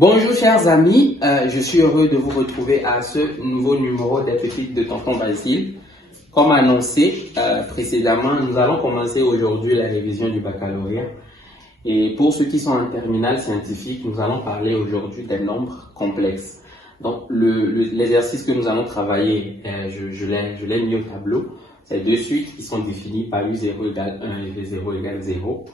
Bonjour chers amis, je suis heureux de vous retrouver à ce nouveau numéro des Petites de Tonton Basile. Comme annoncé précédemment, nous allons commencer aujourd'hui la révision du baccalauréat. Et pour ceux qui sont en terminale scientifique, nous allons parler aujourd'hui des nombres complexes. Donc l'exercice que nous allons travailler, je l'ai mis au tableau. C'est deux suites qui sont définies par U0 égale 1 et V0 égale 0.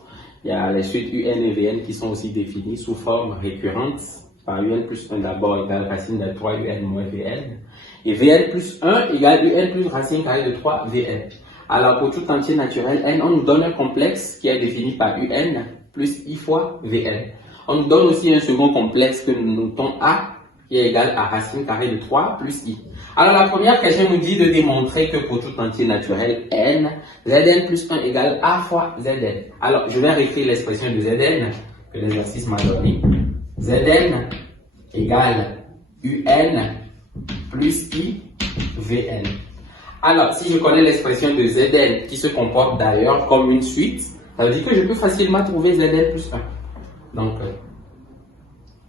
Il y a les suites UN et Vn qui sont aussi définies sous forme récurrente par UN plus 1 d'abord égale racine de 3 UN moins Vn. Et Vn plus 1 égale UN plus racine carrée de 3 Vn. Alors pour tout entier naturel n, on nous donne un complexe qui est défini par UN plus I fois Vn. On nous donne aussi un second complexe que nous notons A qui est égal à racine carrée de 3 plus I. Alors la première question nous dit de démontrer que pour tout entier naturel n, Zn plus 1 égale A fois Zn. Alors je vais réécrire l'expression de Zn que l'exercice m'a donné. Zn égale Un plus I Vn. Alors si je connais l'expression de Zn qui se comporte d'ailleurs comme une suite, ça veut dire que je peux facilement trouver Zn plus 1. Donc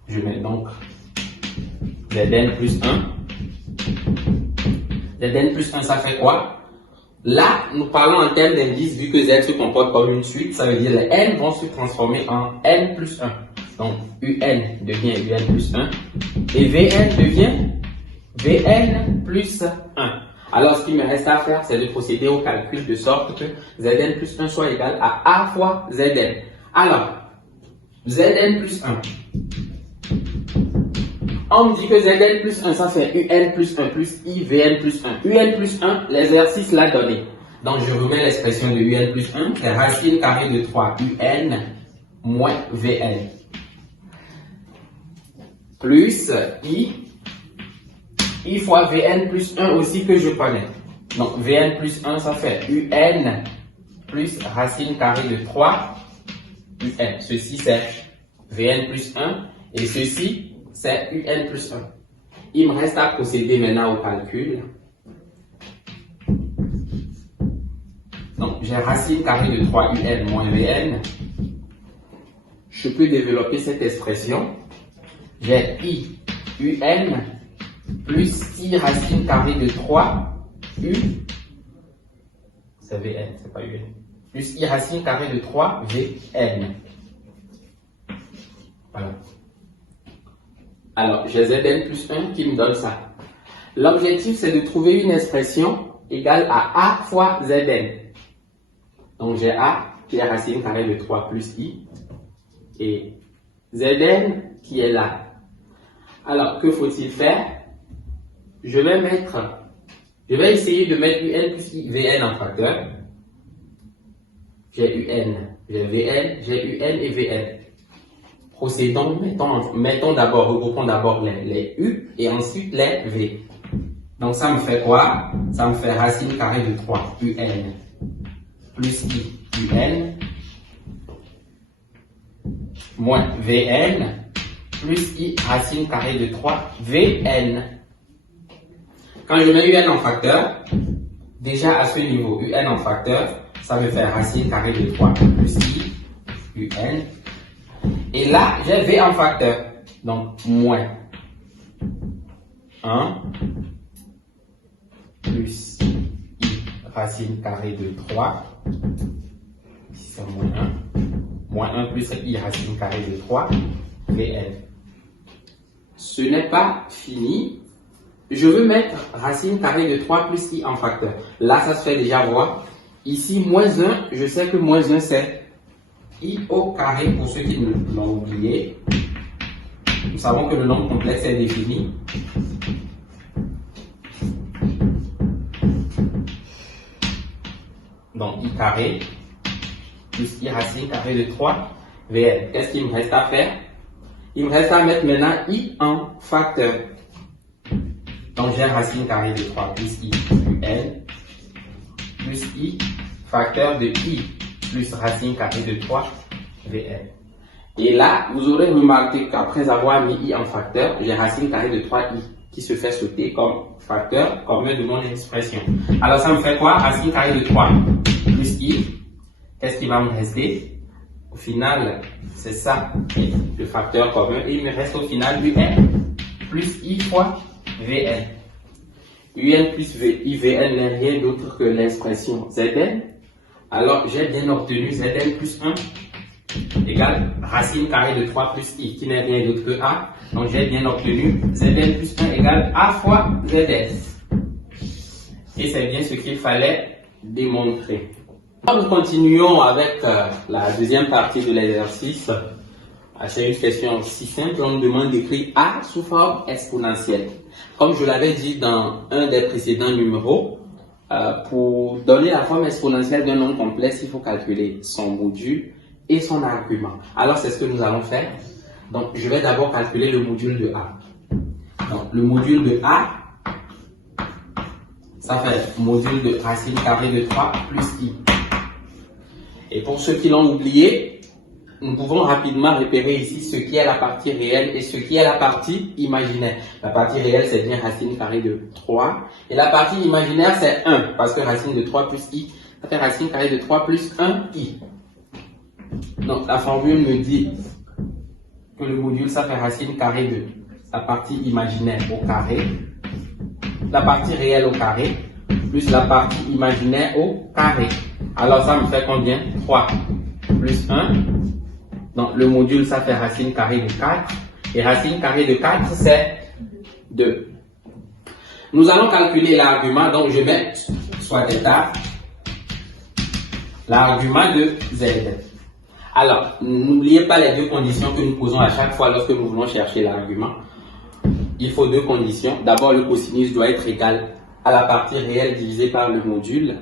je mets donc Zn plus 1. Zn plus 1, ça fait quoi? Là, nous parlons en termes d'indices, vu que Z se comporte comme une suite, ça veut dire que les N vont se transformer en N plus 1. Donc, UN devient UN plus 1. Et Vn devient Vn plus 1. Alors, ce qu'il me reste à faire, c'est de procéder au calcul de sorte que Zn plus 1 soit égal à A fois Zn. Alors, Zn plus 1. On me dit que Zn plus 1, ça fait Un plus 1 plus I, Vn plus 1. Un plus 1, l'exercice l'a donné. Donc, je remets l'expression de Un plus 1, c'est racine carrée de 3 Un moins Vn. Plus I fois Vn plus 1 aussi que je connais. Donc, Vn plus 1, ça fait Un plus racine carrée de 3 Un. Ceci, c'est Vn plus 1 et ceci, c'est Un plus 1. Il me reste à procéder maintenant au calcul. Donc, j'ai racine carrée de 3 Un moins Vn. Je peux développer cette expression. J'ai Un plus I racine carrée de 3 U. C'est Vn, c'est pas Un. Plus I racine carrée de 3 Vn. Voilà. Alors, j'ai Zn plus 1 qui me donne ça. L'objectif, c'est de trouver une expression égale à A fois Zn. Donc, j'ai A qui est racine carrée de 3 plus I. Et Zn qui est là. Alors, que faut-il faire? Je vais essayer de mettre Un plus I, Vn en facteur. J'ai Un, j'ai Vn, j'ai Un et Vn. Procédons, mettons d'abord, regroupons d'abord les U et ensuite les V. Donc ça me fait quoi? Ça me fait racine carrée de 3 Un plus I Un moins Vn plus I racine carrée de 3 Vn. Quand je mets Un en facteur, déjà à ce niveau, Un en facteur, ça me fait racine carrée de 3 plus I Un. Et là, j'ai V en facteur. Donc, moins 1 plus I racine carrée de 3. Ici, c'est moins 1. Moins 1 plus I racine carrée de 3. Vn. Ce n'est pas fini. Je veux mettre racine carrée de 3 plus I en facteur. Là, ça se fait déjà voir. Ici, moins 1, je sais que moins 1, c'est I au carré, pour ceux qui l'ont oublié. Nous savons que le nombre complexe est défini. Donc I carré plus I racine carrée de 3 Vn. Qu'est-ce qu'il me reste à faire? Il me reste à mettre maintenant I en facteur. Donc j'ai racine carrée de 3 plus I Un plus I facteur de I plus racine carrée de 3 Vn. Et là, vous aurez remarqué qu'après avoir mis I en facteur, j'ai racine carrée de 3i qui se fait sauter comme facteur commun de mon expression. Alors ça me fait quoi? Racine carrée de 3 plus I. Qu'est-ce qui va me rester? Au final, c'est ça le facteur commun. Et il me reste au final UN plus I fois Vn. UN plus IVN n'est rien d'autre que l'expression Zn. Alors, j'ai bien obtenu Zn plus 1 égale racine carrée de 3 plus I, qui n'est rien d'autre que A. Donc, j'ai bien obtenu Zn plus 1 égale A fois Zs. Et c'est bien ce qu'il fallait démontrer. Nous continuons avec la deuxième partie de l'exercice. C'est une question si simple. On nous demande d'écrire A sous forme exponentielle. Comme je l'avais dit dans un des précédents numéros, pour donner la forme exponentielle d'un nombre complexe, il faut calculer son module et son argument. Alors, c'est ce que nous allons faire. Donc, je vais d'abord calculer le module de A. Donc, le module de A, ça fait module de racine carrée de 3 plus I. Et pour ceux qui l'ont oublié, nous pouvons rapidement repérer ici ce qui est la partie réelle et ce qui est la partie imaginaire. La partie réelle, c'est bien racine carrée de 3. Et la partie imaginaire, c'est 1. Parce que racine de 3 plus I, ça fait racine carrée de 3 plus 1I. Donc, la formule me dit que le module, ça fait racine carrée de la partie imaginaire au carré, la partie réelle au carré, plus la partie imaginaire au carré. Alors, ça me fait combien? 3 plus 1. Donc, le module, ça fait racine carrée de 4. Et racine carrée de 4, c'est 2. Nous allons calculer l'argument. Donc, je mets soit θ, l'argument de Z. Alors, n'oubliez pas les deux conditions que nous posons à chaque fois lorsque nous voulons chercher l'argument. Il faut deux conditions. D'abord, le cosinus doit être égal à la partie réelle divisée par le module.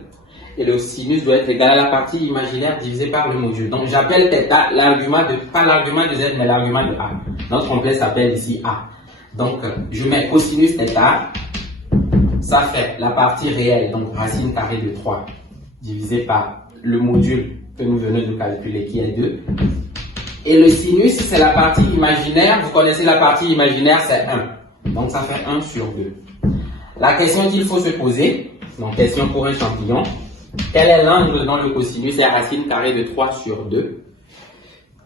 Et le sinus doit être égal à la partie imaginaire divisée par le module. Donc, j'appelle θ l'argument de, pas l'argument de Z, mais l'argument de A. Notre complexe s'appelle ici A. Donc, je mets cosinus θ, ça fait la partie réelle, donc racine carrée de 3, divisée par le module que nous venons de calculer, qui est 2. Et le sinus, c'est la partie imaginaire. Vous connaissez la partie imaginaire, c'est 1. Donc, ça fait 1 sur 2. La question qu'il faut se poser, donc question pour un champignon, quel est l'angle dans le cosinus? C'est racine carrée de 3 sur 2.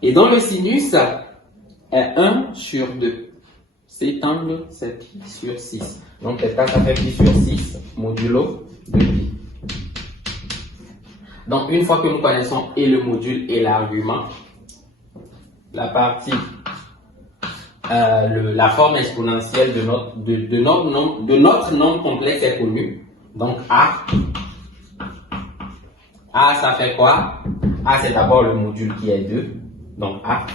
Et dans le sinus, est 1 sur 2. Cet angle, c'est pi sur 6. Donc, θ, ça fait pi sur 6, modulo de pi. Donc, une fois que nous connaissons et le module et l'argument, la partie, la forme exponentielle de notre nombre complexe est connue. Donc, A. A, ça fait quoi? A, c'est d'abord le module qui est 2. Donc, A.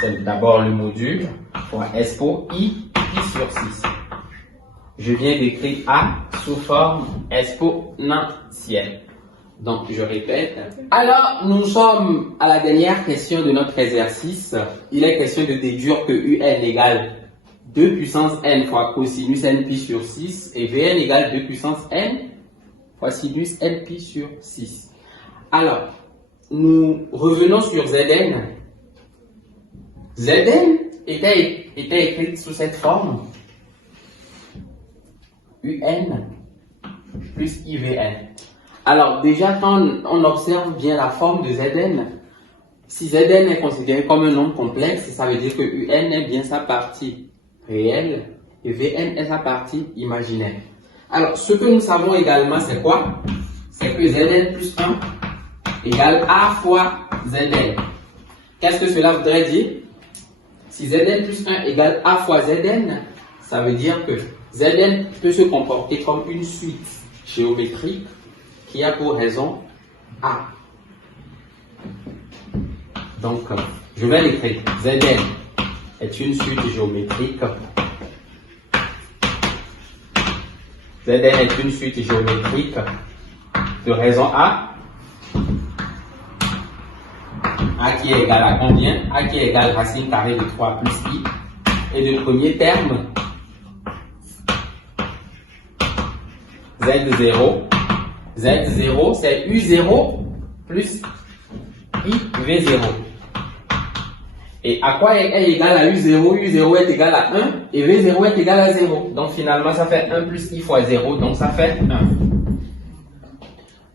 C'est d'abord le module. Fois expo I, pi sur 6. Je viens d'écrire A sous forme exponentielle. Donc, je répète. Alors, nous sommes à la dernière question de notre exercice. Il est question de déduire que UN égale 2 puissance n fois cosinus n pi sur 6 et Vn égale 2 puissance n fois sinus n pi sur 6. Alors, nous revenons sur Zn. Zn était écrite sous cette forme. UN plus IVN. Alors, déjà, quand on observe bien la forme de Zn, si Zn est considéré comme un nombre complexe, ça veut dire que UN est bien sa partie réelle et Vn est sa partie imaginaire. Alors, ce que nous savons également, c'est quoi? C'est que Zn plus 1 égale A fois Zn. Qu'est-ce que cela voudrait dire? Si Zn plus 1 égale A fois Zn, ça veut dire que Zn peut se comporter comme une suite géométrique qui a pour raison A. Donc, je vais l'écrire. Zn est une suite géométrique. Zn est une suite géométrique de raison A. A qui est égal à combien? A qui est égal à racine carrée de 3 plus I. Et le premier terme, Z0. Z0, c'est U0 plus IV0. Et à quoi est égal à U0? U0 est égal à 1 et V0 est égal à 0. Donc finalement, ça fait 1 plus I fois 0, donc ça fait 1.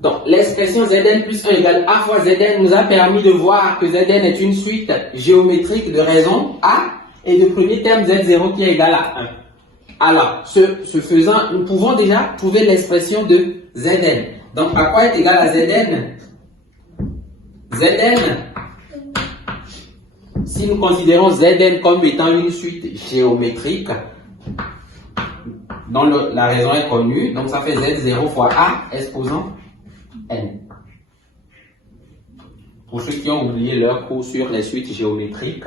Donc, l'expression Zn plus 1 égale A fois Zn nous a permis de voir que Zn est une suite géométrique de raisons A et de premier terme Z0 qui est égal à 1. Alors, ce faisant, nous pouvons déjà trouver l'expression de Zn. Donc, à quoi est égal à Zn? Zn, si nous considérons Zn comme étant une suite géométrique, dont la raison est connue, donc ça fait Z0 fois A exposant N. Pour ceux qui ont oublié leur cours sur les suites géométriques,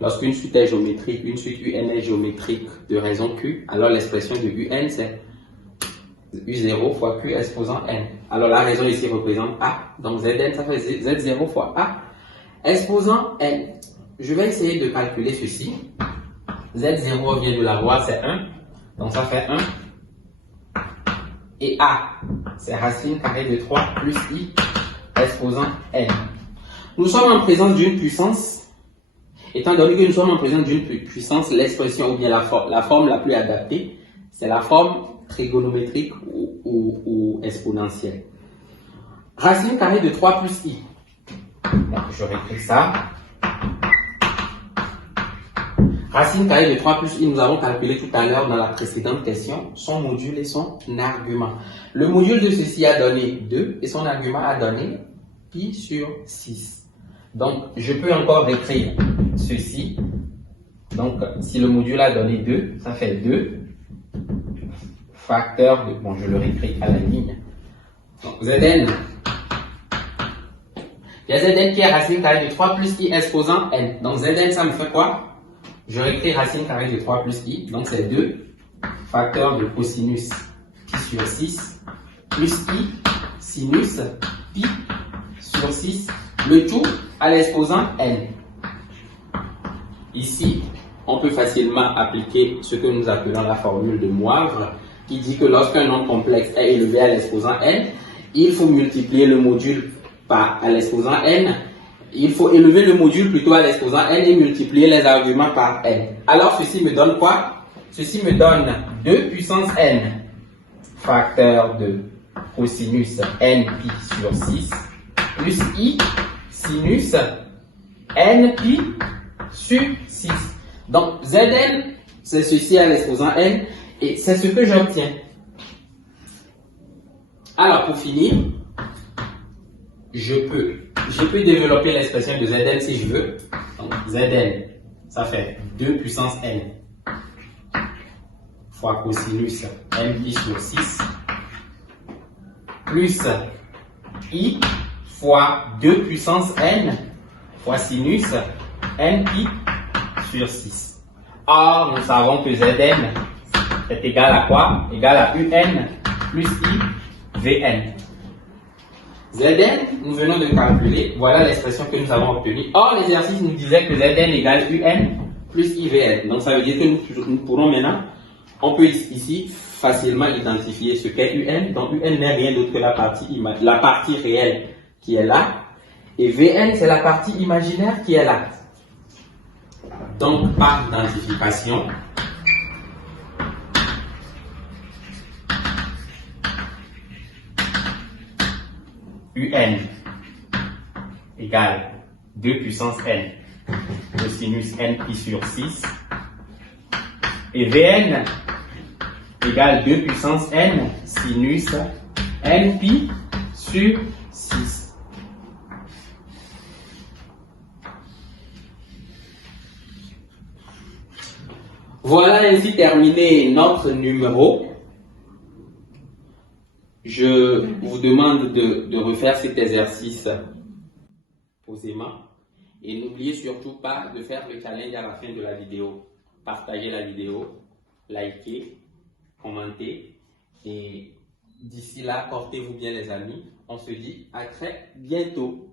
lorsqu'une suite est géométrique, une suite UN est géométrique de raison Q, alors l'expression de UN c'est U0 fois Q exposant N. Alors la raison ici représente A, donc Zn ça fait Z0 fois A exposant N. Je vais essayer de calculer ceci. Z0 vient de la loi, c'est 1, donc ça fait 1. Et A, c'est racine carrée de 3 plus I exposant N. Nous sommes en présence d'une puissance. Étant donné que nous sommes en présence d'une puissance, l'expression ou bien la forme la plus adaptée, c'est la forme trigonométrique ou exponentielle. Racine carrée de 3 plus I. Donc, je réécris ça. Racine carrée de 3 plus I, nous avons calculé tout à l'heure dans la précédente question son module et son argument. Le module de ceci a donné 2 et son argument a donné pi sur 6. Donc, je peux encore écrire ceci. Donc, si le module a donné 2, ça fait 2 facteur de... Bon, je le réécris à la ligne. Donc, Zn. Il y a Zn qui est racine carrée de 3 plus I exposant N. Donc, Zn, ça me fait quoi? Je réécris racine carrée de 3 plus I. Donc, c'est 2 facteur de cosinus pi sur 6 plus I sinus pi sur 6. Le tout à l'exposant N. Ici, on peut facilement appliquer ce que nous appelons la formule de Moivre, qui dit que lorsqu'un nombre complexe est élevé à l'exposant N, il faut multiplier le module par à l'exposant N. Il faut élever le module plutôt à l'exposant N et multiplier les arguments par N. Alors, ceci me donne quoi? Ceci me donne 2 puissance N facteur de cosinus N pi sur 6 plus I sinus N pi sur 6. Donc, Zn, c'est ceci à l'exposant N, et c'est ce que j'obtiens. Alors, pour finir, je peux développer l'expression de Zn si je veux. Donc, Zn, ça fait 2 puissance N fois cosinus N pi sur 6 plus I fois 2 puissance N fois sinus N pi sur 6. Or, nous savons que Zn est égal à quoi? Égal à Un plus I Vn. Zn, nous venons de calculer, voilà l'expression que nous avons obtenue. Or, l'exercice nous disait que Zn égale Un plus IVN. Donc, ça veut dire que nous pourrons maintenant, on peut ici facilement identifier ce qu'est Un. Donc, Un n'est rien d'autre que la partie réelle qui est là. Et Vn, c'est la partie imaginaire qui est là. Donc, par identification, Un égale 2 puissance N cosinus N pi sur 6 et Vn égale 2 puissance N sinus N pi sur 6. Voilà ainsi terminé notre numéro. Je vous demande de refaire cet exercice posément et n'oubliez surtout pas de faire le challenge à la fin de la vidéo. Partagez la vidéo, likez, commentez et d'ici là, portez-vous bien les amis. On se dit à très bientôt.